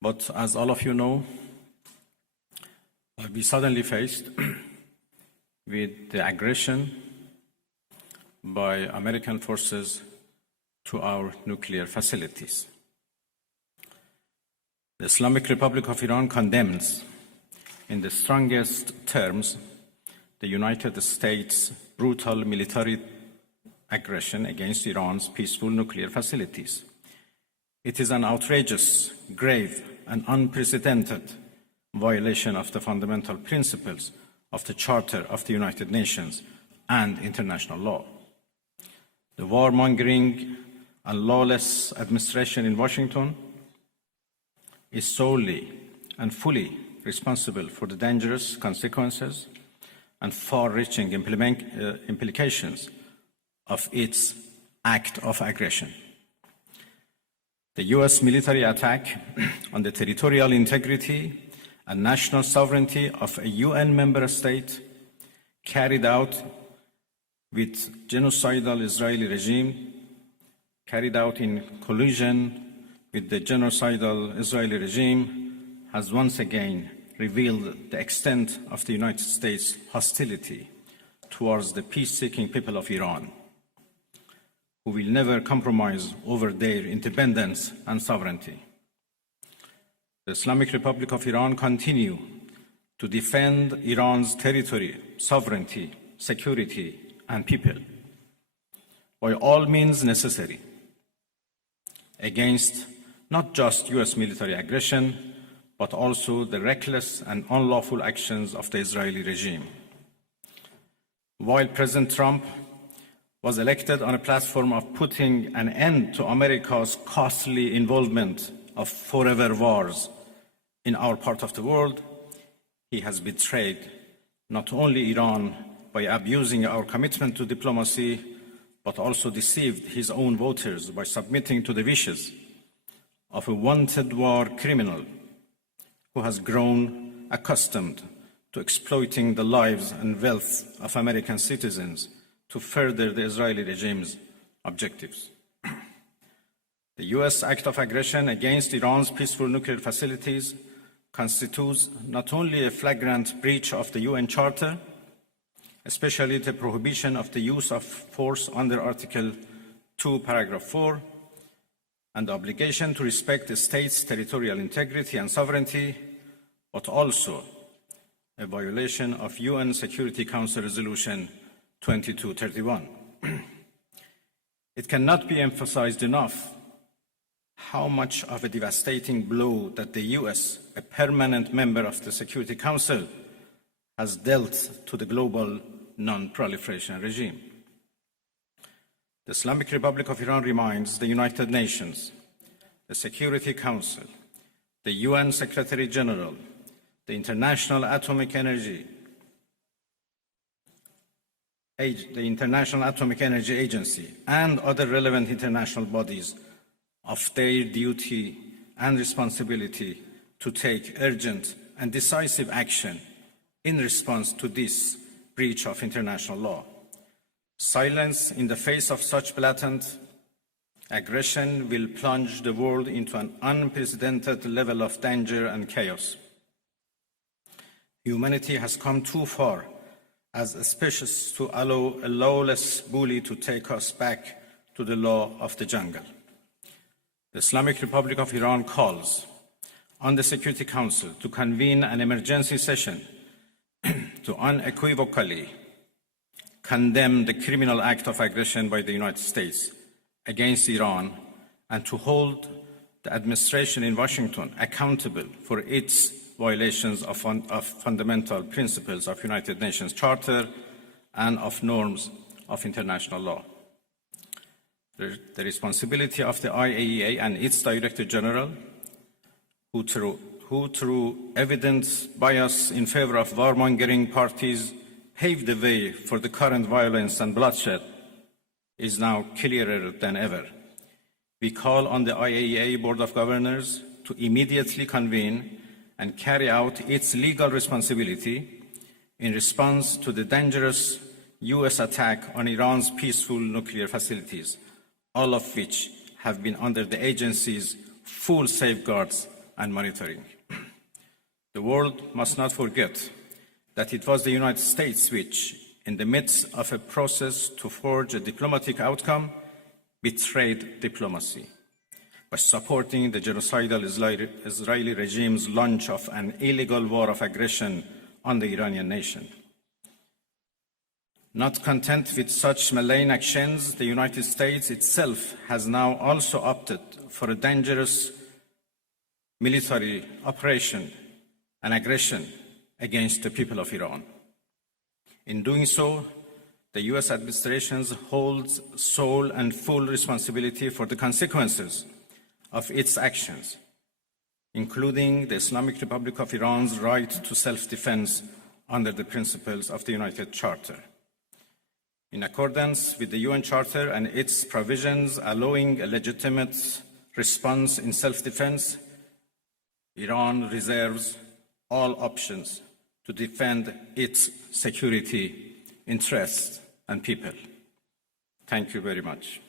But as all of you know, we suddenly faced with the aggression by American forces to our nuclear facilities. The Islamic Republic of Iran condemns in the strongest terms the United States' brutal military aggression against Iran's peaceful nuclear facilities. It is an outrageous, grave, and unprecedented violation of the fundamental principles of the Charter of the United Nations and international law. The warmongering and lawless administration in Washington is solely and fully responsible for the dangerous consequences and far-reaching implications of its act of aggression. The US military attack on the territorial integrity and national sovereignty of a UN member state carried out with genocidal Israeli regime, carried out in collusion with the genocidal Israeli regime, has once again revealed the extent of the United States' hostility towards the peace-seeking people of Iran, who will never compromise over their independence and sovereignty. The Islamic Republic of Iran continues to defend Iran's territory, sovereignty, security, and people by all means necessary against not just US military aggression, but also the reckless and unlawful actions of the Israeli regime. While President Trump was elected on a platform of putting an end to America's costly involvement of forever wars in our part of the world, he has betrayed not only Iran by abusing our commitment to diplomacy, but also deceived his own voters by submitting to the wishes of a wanted war criminal who has grown accustomed to exploiting the lives and wealth of American citizens to further the Israeli regime's objectives. The US act of aggression against Iran's peaceful nuclear facilities constitutes not only a flagrant breach of the UN Charter, especially the prohibition of the use of force under Article 2, Paragraph 4, and the obligation to respect the state's territorial integrity and sovereignty, but also a violation of UN Security Council Resolution 2231. It cannot be emphasized enough how much of a devastating blow that the US, a permanent member of the Security Council, has dealt to the global non-proliferation regime. The Islamic Republic of Iran reminds the United Nations, the Security Council, the UN Secretary General, the International Atomic Energy Agency, and other relevant international bodies of their duty and responsibility to take urgent and decisive action in response to this breach of international law. Silence in the face of such blatant aggression will plunge the world into an unprecedented level of danger and chaos. Humanity has come too far as a species to allow a lawless bully to take us back to the law of the jungle. The Islamic Republic of Iran calls on the Security Council to convene an emergency session to unequivocally condemn the criminal act of aggression by the United States against Iran and to hold the administration in Washington accountable for its violations of fundamental principles of United Nations Charter and of norms of international law. The responsibility of the IAEA and its Director General, who through evident bias in favor of warmongering parties paved the way for the current violence and bloodshed, is now clearer than ever. We call on the IAEA Board of Governors to immediately convene and carry out its legal responsibility in response to the dangerous US attack on Iran's peaceful nuclear facilities, all of which have been under the agency's full safeguards and monitoring. The world must not forget that it was the United States which, in the midst of a process to forge a diplomatic outcome, betrayed diplomacy by supporting the genocidal Israeli regime's launch of an illegal war of aggression on the Iranian nation. Not content with such malign actions, the United States itself has now also opted for a dangerous military operation and aggression against the people of Iran. In doing so, the US administration holds sole and full responsibility for the consequences of its actions, including the Islamic Republic of Iran's right to self-defense under the principles of the United Charter. In accordance with the UN Charter and its provisions allowing a legitimate response in self-defense, Iran reserves all options to defend its security, interests, and people. Thank you very much.